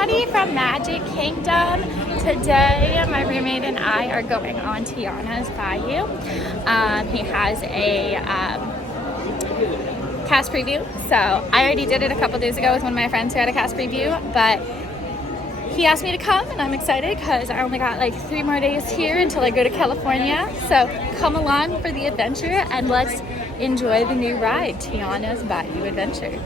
everybody from Magic Kingdom. Today my roommate and I are going on Tiana's Bayou. He has a cast preview, so I already did it a couple days ago with one of my friends who had a cast preview, but he asked me to come and I'm excited because I only got like 3 more days here until I go to California. So come along for the adventure and let's enjoy the new ride, Tiana's Bayou Adventure.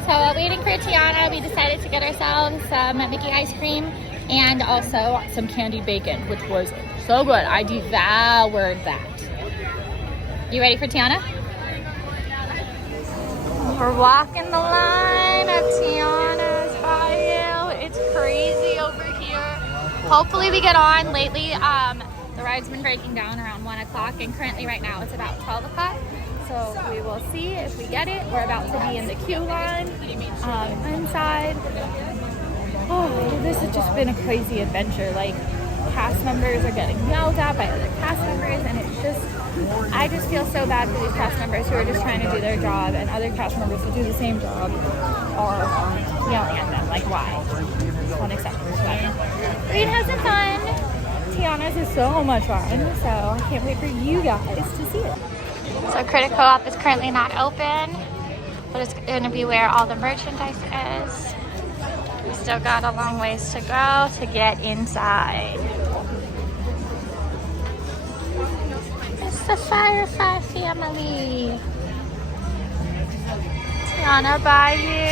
So while waiting for Tiana, we decided to get ourselves some Mickey ice cream and also some candied bacon, which was so good. I devoured that. You ready for Tiana? We're walking the line at Tiana's Bayou. It's crazy over here. Hopefully we get on. Lately, the ride's been breaking down around 1 o'clock, and currently right now it's about 12 o'clock. So we will see if we get it. We're about to be in the queue line inside. Oh, this has just been a crazy adventure. Like, cast members are getting yelled at by other cast members, and it's just, I just feel so bad for these cast members who are just trying to do their job, and other cast members who do the same job are yelling at them. Like, why? It's unacceptable. But we're having some fun. Tiana's is so much fun, so I can't wait for you guys to see it. So Critical Co-op is currently not open, but it's going to be where all the merchandise is. We still got a long ways to go to get inside. It's the Firefly family. Tiana Bayou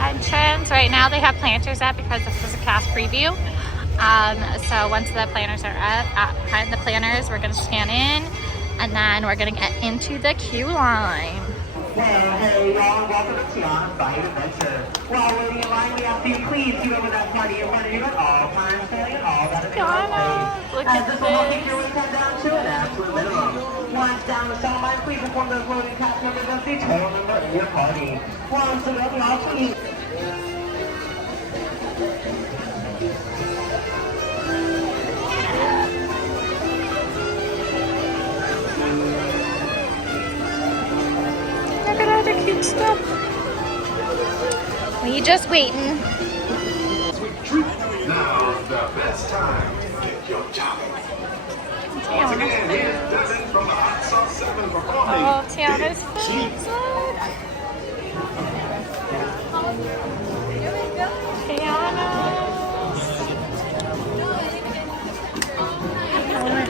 entrance. Right now they have planters up because this is a cast preview. So once the planners are up, behind the planners, we're going to scan in. And then we're gonna get into the queue line. Hey y'all, welcome to Tiana's Bayou Adventure. While waiting in line, we ask you please keep over that party in front of you at all times, carrying all that is in your place. Look at this will help keep your wait time down to an absolute minimum. Once down the center line, please inform those loading cast members of the total number in your party. Once again, y'all please. Cute stuff. We just waiting. Now's the best time to get your chopping. Once again, here's Devin from the Hot Sauce 7 performing. Oh, Tiana's food. We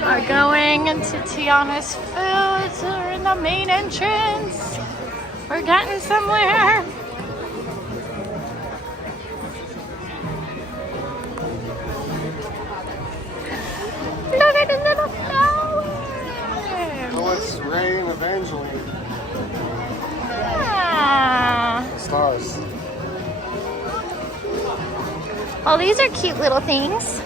are going into Tiana's Foods. We're in the main entrance. We're getting somewhere. Look at the little flower. Oh, it's Ray and Evangeline. Ah. Stars. Oh, these are cute little things.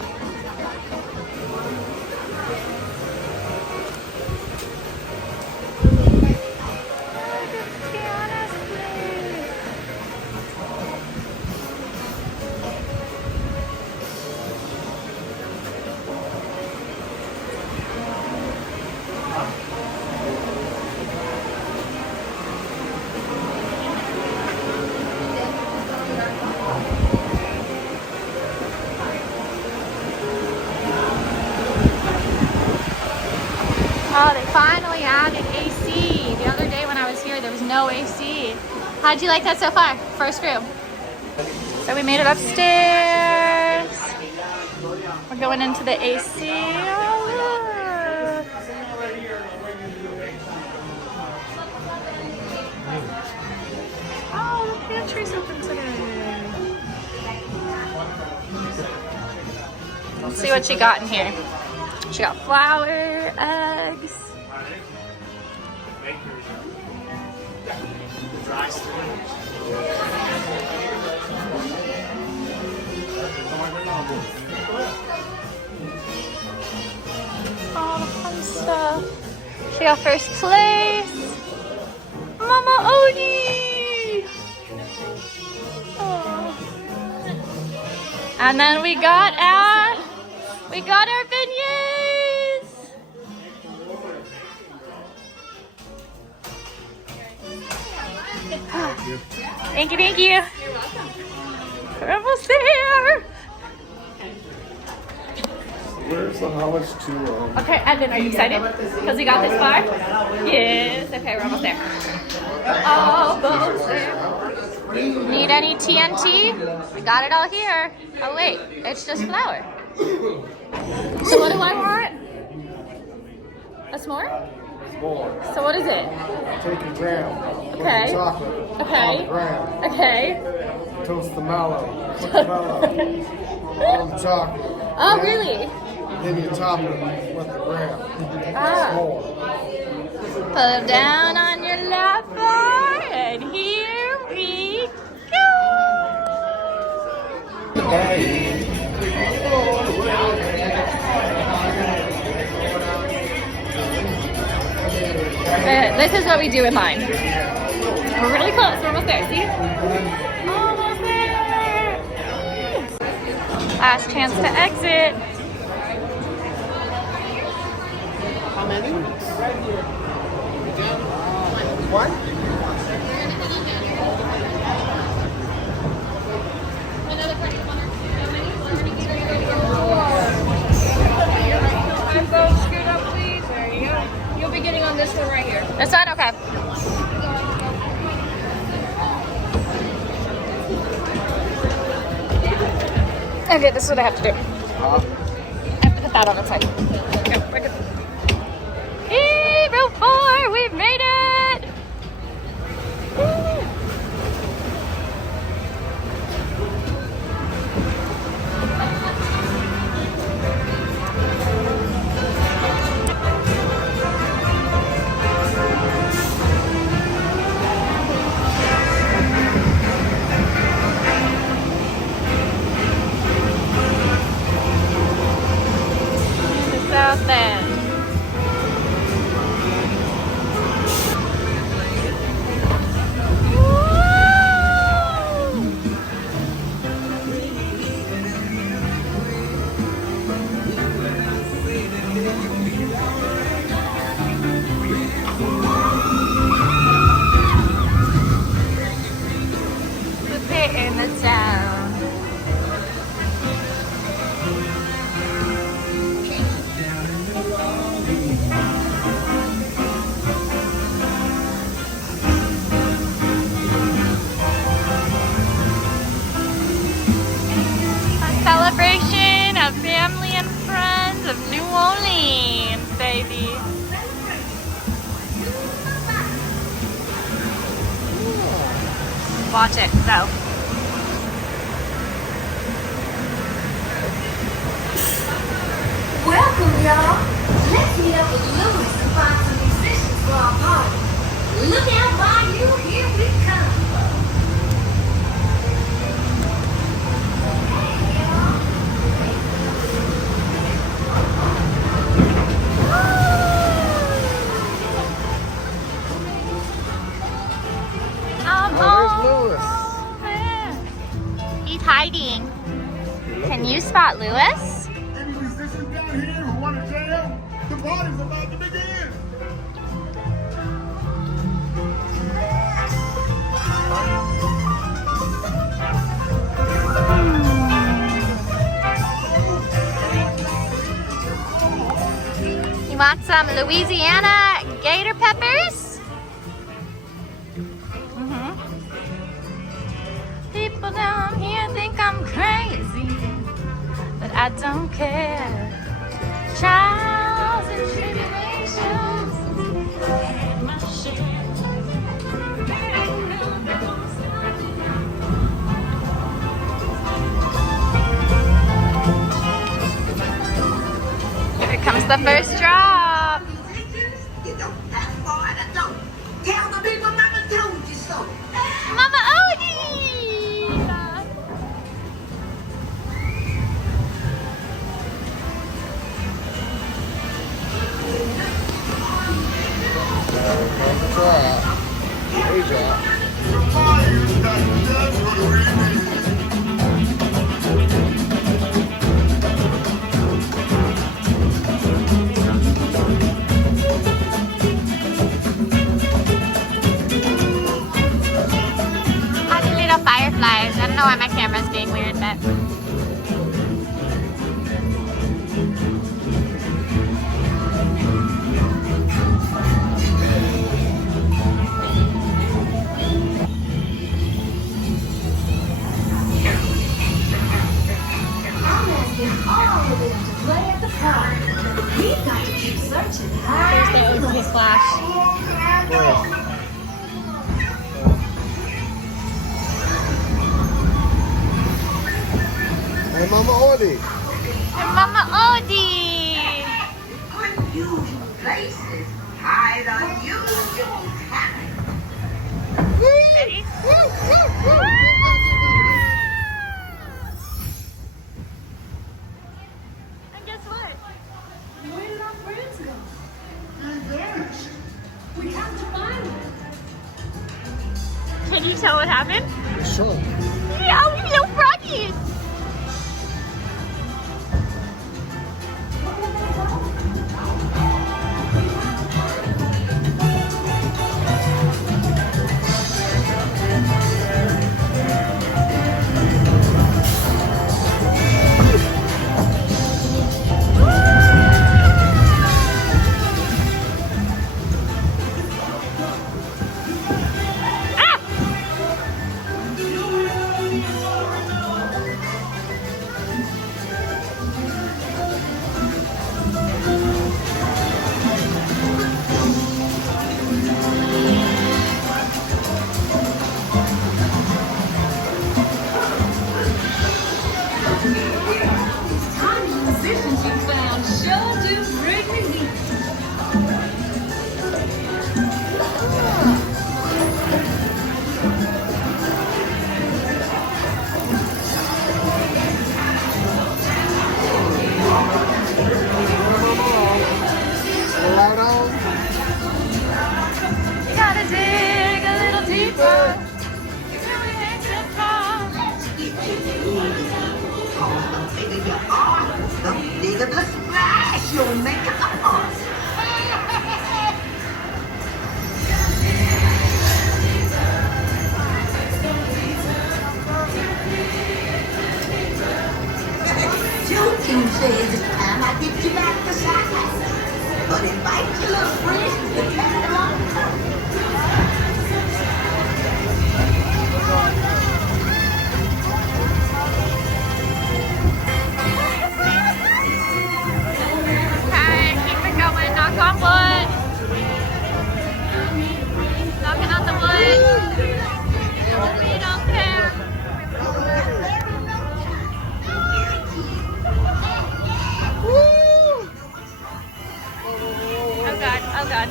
Oh, they finally added AC. The other day when I was here, there was no AC. How'd you like that so far? First room. So we made it upstairs. We're going into the AC. Oh, look. Oh, the pantry's open today. Let's see what she got in here. She got flour, eggs. All the fun stuff. She got first place. Mama Odie. Oh. And then we got our beignets. Thank you, thank you. We're almost there. Where's the house to? Okay, Evan, are you excited? Because we got this far? Yes. Okay, we're almost there. Almost there. Need any TNT? We got it all here. Oh wait, it's just flour. So what do I want? A s'more? More. So what is it? Take a gram. Okay. Chocolate. Okay. Gram. Okay. Toast the mallow. Put the mallow on the chocolate. Oh, really? Then you top it with the gram. Ah. More. Pull down on your left bar, and here we go. This is what we do in line. We're really close. We're almost there. See? Almost there. Last chance to exit. How many? One? Scoot up, please. There you go. You'll be getting on this one right here. This one? Okay. Okay, this is what I have to do. I have to put that on its side. Okay, we're good. Hey, Route 4, we've made it! Woo. South End. We're in the town. Celebration of family and friends of New Orleans, baby. Watch it, go. Welcome, y'all. Let's meet up with Louis to find some musicians for our party. Look out, Bayou, here we come. He's hiding. Can you spot Lewis? Any musicians down here who want to jam? The party's about to begin. You want some Louisiana gator peppers? People down here think I'm crazy, but I don't care. Trials and tribulations. Here comes the first drop. You don't have far to go. Tell the people Mama told you so. Mama Odie! Happy little fireflies. I don't know why my camera's being weird. yet. I'm asking all of them to play at the park. We've got to keep searching high. There's the OC splash. Hey, Mama Odie. And Mama Odie. Unusual places hide unusual talent. Ready? And guess what? Where did our friends go? They're vanished. We have to find them. Can you tell what happened? Sure. Yeah, we know froggies. Tiny musicians you found sure do bring relief. Right on. You gotta dig a little deeper. The bigger your arms, the bigger the splash you'll make at the park. Joking says this time I get you back to size. But invite your little friends to tag along. Okay, keep it going. Knock on wood. Knocking on the wood. We don't care. Oh God, oh God.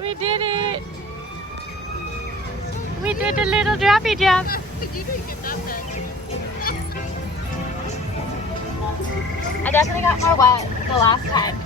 We did it. We did a little droppy drop. I definitely got more wet the last time.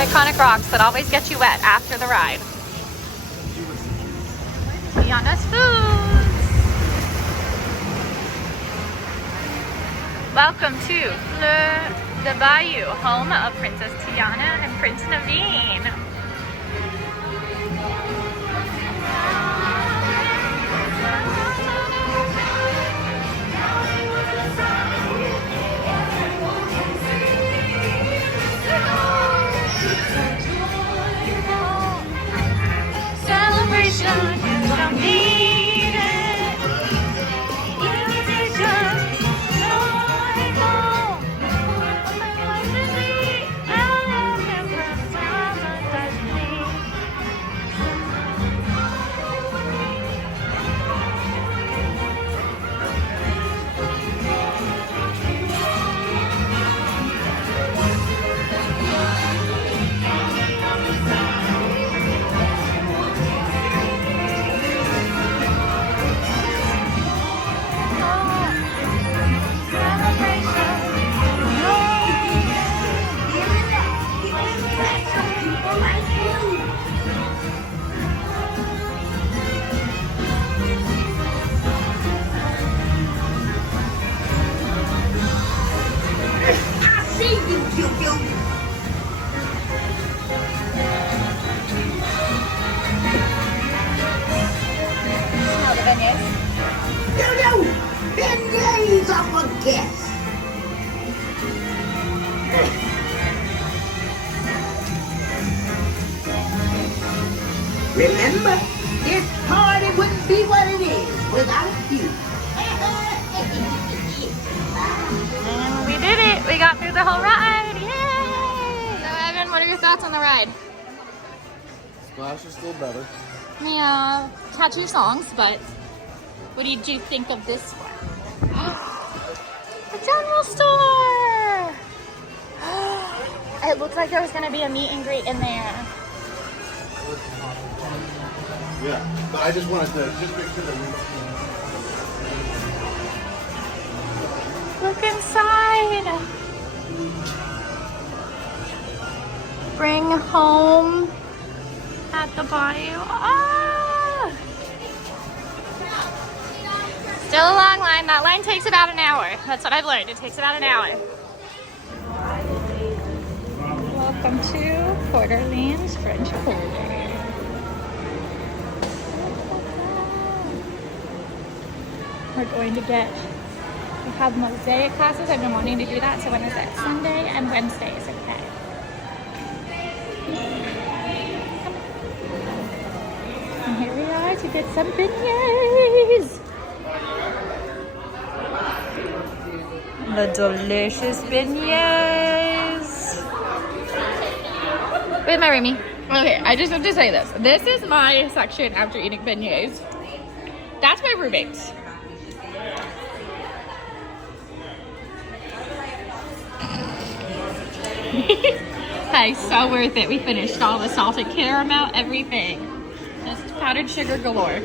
Iconic rocks that always get you wet after the ride. Tiana's Foods. Welcome to the Bayou, home of Princess Tiana and Prince Naveen. Celebration, you don't need it. Invitation, joyful. And we did it. We got through the whole ride. Yay! So Evan, what are your thoughts on the ride? Splash is still better. Yeah, catchy songs, but what did you think of this one? The general store! It looked like there was going to be a meet and greet in there. Yeah, but I just wanted to just make sure that we. Look inside. Bring home at the Bayou. Ah! Still a long line. That line takes about an hour. That's what I've learned. It takes about an hour. Welcome to Port Orleans French Quarter. We're going to get, we have mosaic classes. I've been wanting to do that. So when is it? Sunday and Wednesdays. Okay. And here we are to get some beignets. The delicious beignets. With my roomie. Okay, I just have to say this. This is my section after eating beignets. That's my roommate's. Hey, so worth it. We finished all the salted caramel, everything. Just powdered sugar galore.